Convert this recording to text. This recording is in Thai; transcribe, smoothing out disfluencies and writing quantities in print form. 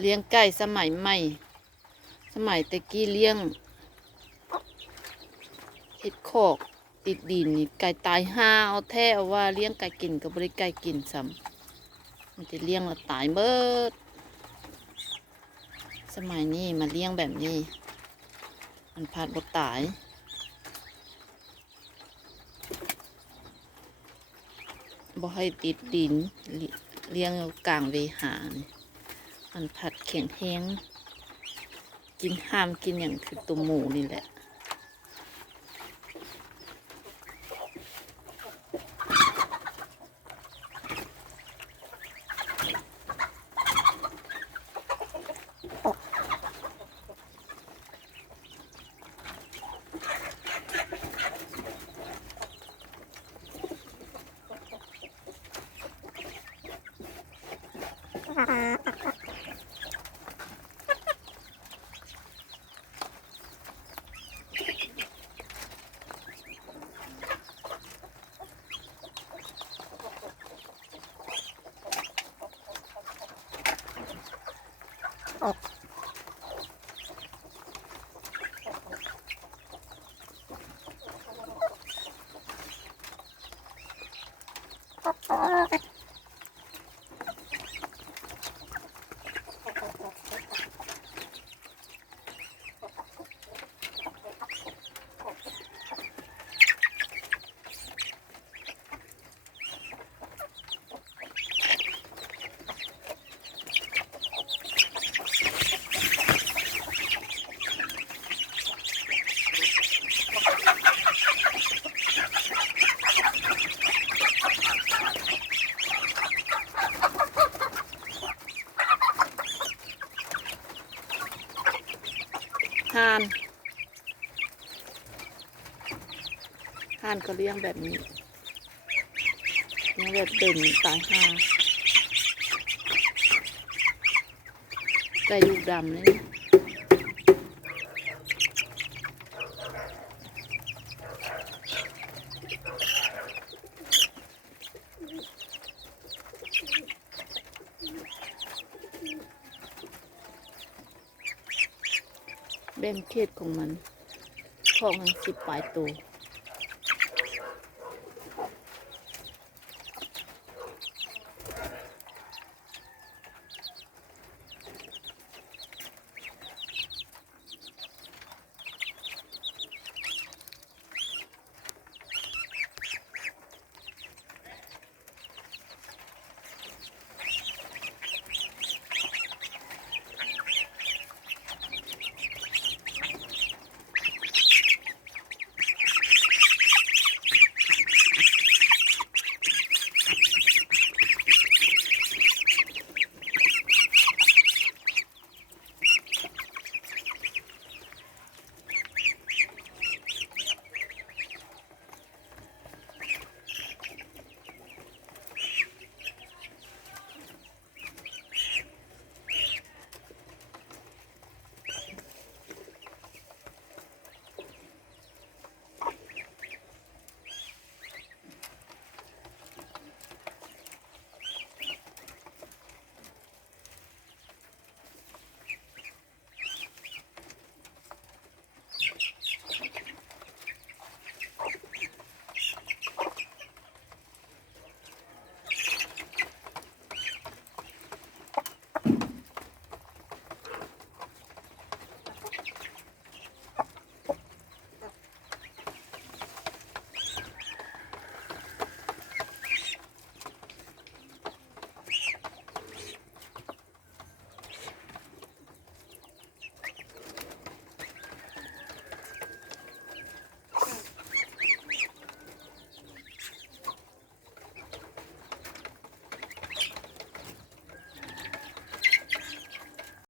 เลี้ยงไก่สมัยใหม่สมัยตะกี้เลี้ยงเห็ดคอกติดดินนี่ไก่ตายห่าเอาแท้เอาว่าเลี้ยงไก่กินกับบริไก่กินซ้ำมันจะเลี้ยงแล้วตายเบิดสมัยนี้มาเลี้ยงแบบนี้มันพาดบ่ตายบ่ให้ติดดินเลี้ยงกลางเวหานี่มันผัดแข็งแห้งกินห้ามกินอย่างคือตัวหมูนี่แหละห่านก็เลี้ยงแบบนี้เลี้ยงแบบเดินตายห่าไก่ลูกดำเลยแบ่งเขตของมันของมัน10 ปลายตัว